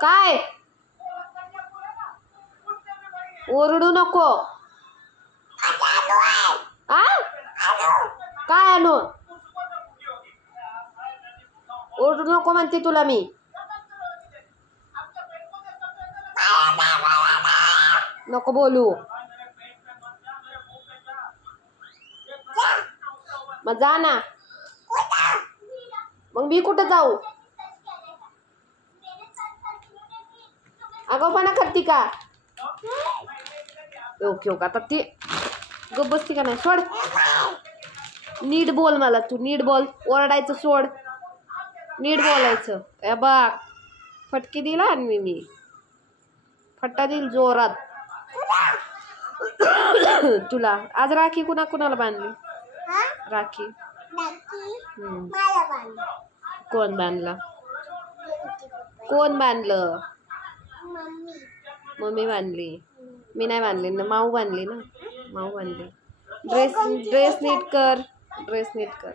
काय ओरडू नको. आ काय आणू? ओरडू नको म्हणते तुला मी. नको बोलू. मग जा ना. मग मी कुठं जाऊ? आगाऊपणा करती का? ओके ओके आता ती गप बसती का नाही? सोड. नीट बोल मला तू. नीट बोल. ओरडायचं सोड. नीट बोलायचं. ए बघ फटकी दिला आणि मी फट्टा देईल जोरात तुला. आज राखी कुणा कुणाला बांधली? राखी कोण बांधला? कोण बांधलं? मम्मी बांधली. मी नाही बांधली ना. माऊ बांधली ना. माऊ बांधली. ड्रेस नीट कर. ड्रेस नीट कर.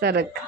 सरक.